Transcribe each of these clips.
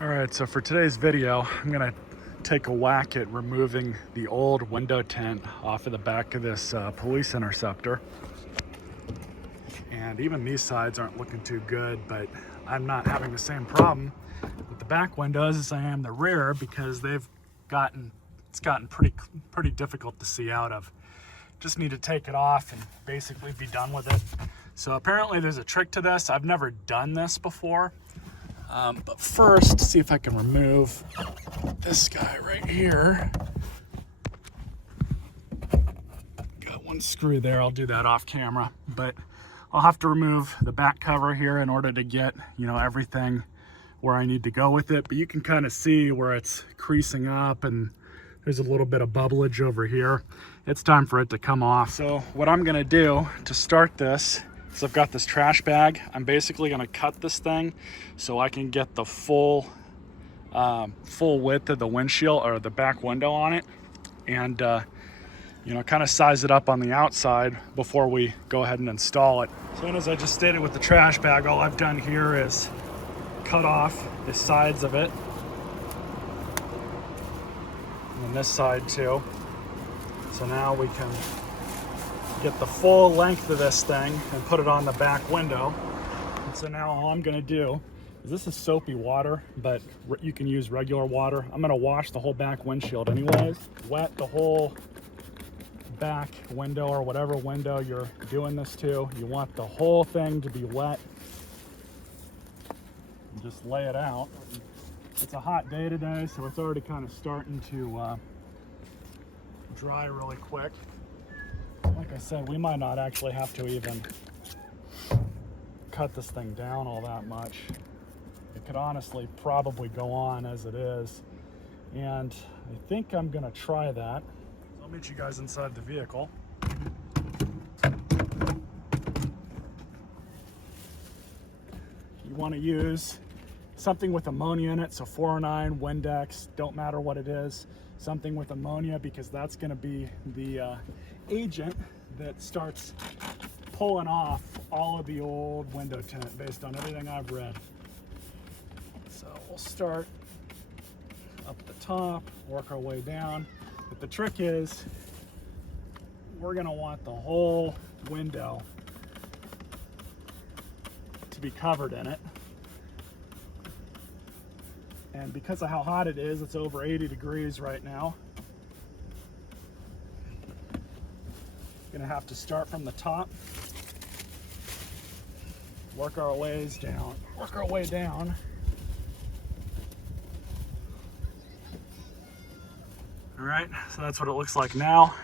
All right, so for today's video, I'm gonna take a whack at removing the old window tint off of the back of this police interceptor. And even these sides aren't looking too good, but I'm not having the same problem with the back windows as I am the rear, because it's gotten pretty difficult to see out of. Just need to take it off and basically be done with it. So apparently there's a trick to this. I've never done this before. But first, see if I can remove this guy right here. Got one screw there, I'll do that off camera. But I'll have to remove the back cover here in order to get, everything where I need to go with it. But you can kind of see where it's creasing up and there's a little bit of bubblage over here. It's time for it to come off. So what I'm gonna do to start this, so I've got this trash bag. I'm basically gonna cut this thing so I can get the full width of the windshield or the back window on it, and kind of size it up on the outside before we go ahead and install it. So as I just stated with the trash bag, all I've done here is cut off the sides of it, and this side too. So now we can get the full length of this thing and put it on the back window. And so now all I'm gonna do is, this is soapy water, but you can use regular water. I'm gonna wash the whole back windshield anyways, wet the whole back window or whatever window you're doing this to. You want the whole thing to be wet. And just lay it out. It's a hot day today, so it's already kind of starting to dry really quick. Like I said, we might not actually have to even cut this thing down all that much. It could honestly probably go on as it is. And I think I'm gonna try that. I'll meet you guys inside the vehicle. You wanna use something with ammonia in it, so 409, Windex, don't matter what it is. Something with ammonia, because that's gonna be the agent that starts pulling off all of the old window tint based on everything I've read. So we'll start up the top, work our way down. But the trick is, we're gonna want the whole window to be covered in it. And because of how hot it is, it's over 80 degrees right now. Gonna have to start from the top, work our way down. All right, so that's what it looks like now.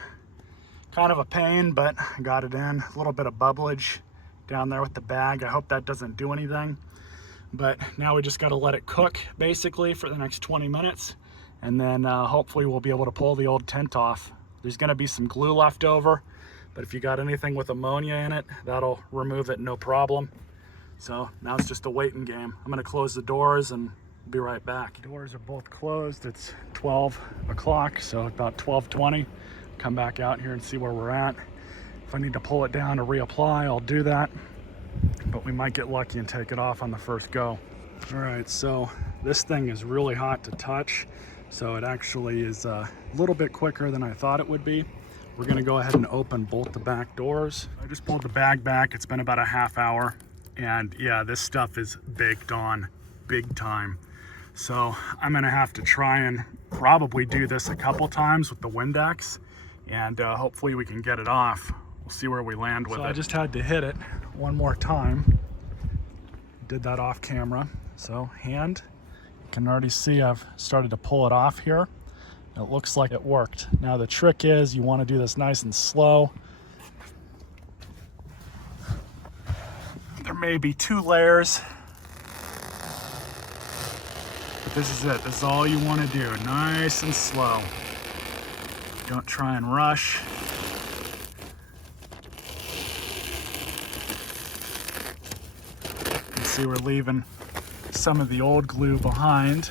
Kind of a pain, but I got it in. A little bit of bubblage down there with the bag. I hope that doesn't do anything. But now we just got to let it cook basically for the next 20 minutes. And then hopefully we'll be able to pull the old tint off. There's going to be some glue left over, but if you got anything with ammonia in it, that'll remove it no problem. So now it's just a waiting game. I'm going to close the doors and be right back. Doors are both closed. It's 12 o'clock, so about 12:20. Come back out here and see where we're at. If I need to pull it down to reapply, I'll do that. But we might get lucky and take it off on the first go. All right, so this thing is really hot to touch. So it actually is a little bit quicker than I thought it would be. We're gonna go ahead and open both the back doors. I just pulled the bag back. It's been about a half hour. And yeah, this stuff is baked on big time. So I'm gonna have to try and probably do this a couple times with the Windex, and hopefully we can get it off. We'll see where we land with it. I just had to hit it one more time. Did that off camera. So hand, you can already see I've started to pull it off here. It looks like it worked. Now the trick is, you want to do this nice and slow. There may be 2 layers, but this is it. This is all you want to do, nice and slow. Don't try and rush. You can see we're leaving some of the old glue behind.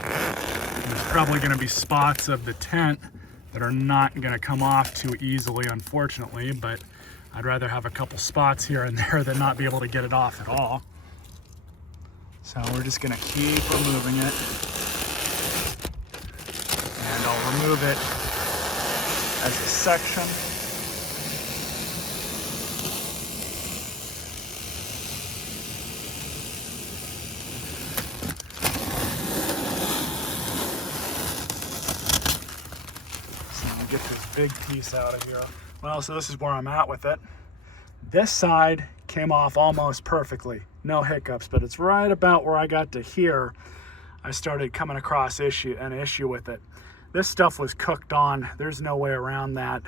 There's probably going to be spots of the tint that are not going to come off too easily, unfortunately, but I'd rather have a couple spots here and there than not be able to get it off at all. So we're just gonna keep removing it. And I'll remove it as a section. Get this big piece out of here. Well, so this is where I'm at with it. This side came off almost perfectly, no hiccups, but it's right about where I got to here, I started coming across an issue with it. This stuff was cooked on. There's no way around that.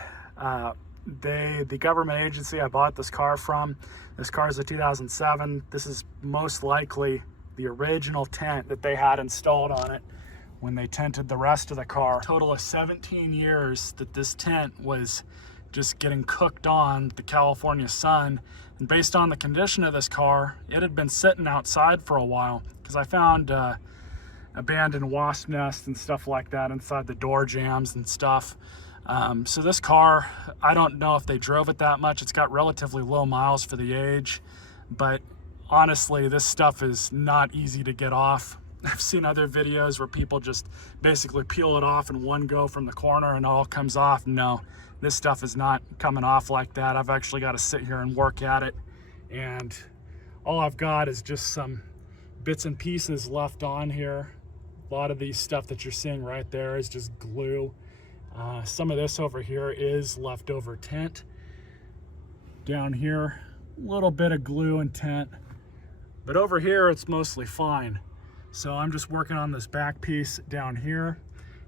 The government agency I bought this car from, this car is a 2007. This is most likely the original tint that they had installed on it when they tinted the rest of the car. Total of 17 years that this tint was just getting cooked on the California sun. And based on the condition of this car, it had been sitting outside for a while, because I found abandoned wasp nests and stuff like that inside the door jambs and stuff. So this car, I don't know if they drove it that much. It's got relatively low miles for the age, but honestly, this stuff is not easy to get off. I've seen other videos where people just basically peel it off in one go from the corner and it all comes off. No, this stuff is not coming off like that. I've actually got to sit here and work at it. And all I've got is just some bits and pieces left on here. A lot of these stuff that you're seeing right there is just glue. Some of this over here is leftover tint. Down here, a little bit of glue and tint. But over here, it's mostly fine. So I'm just working on this back piece down here,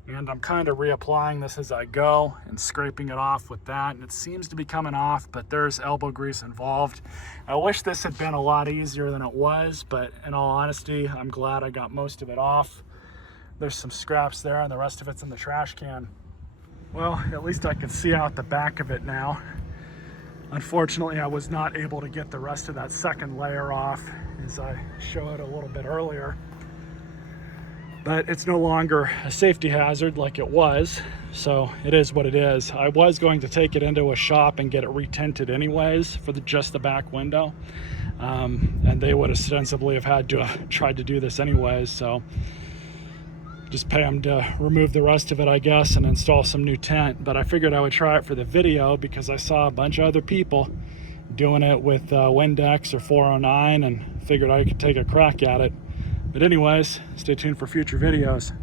and I'm kind of reapplying this as I go and scraping it off with that. And it seems to be coming off, but there's elbow grease involved. I wish this had been a lot easier than it was, but in all honesty, I'm glad I got most of it off. There's some scraps there, and the rest of it's in the trash can. Well, at least I can see out the back of it now. Unfortunately, I was not able to get the rest of that second layer off, as I showed a little bit earlier. But it's no longer a safety hazard like it was, so it is what it is. I was going to take it into a shop and get it retinted anyways for just the back window, and they would ostensibly have had to tried to do this anyways, so just pay them to remove the rest of it, I guess, and install some new tint. But I figured I would try it for the video because I saw a bunch of other people doing it with Windex or 409 and figured I could take a crack at it. But anyways, stay tuned for future videos.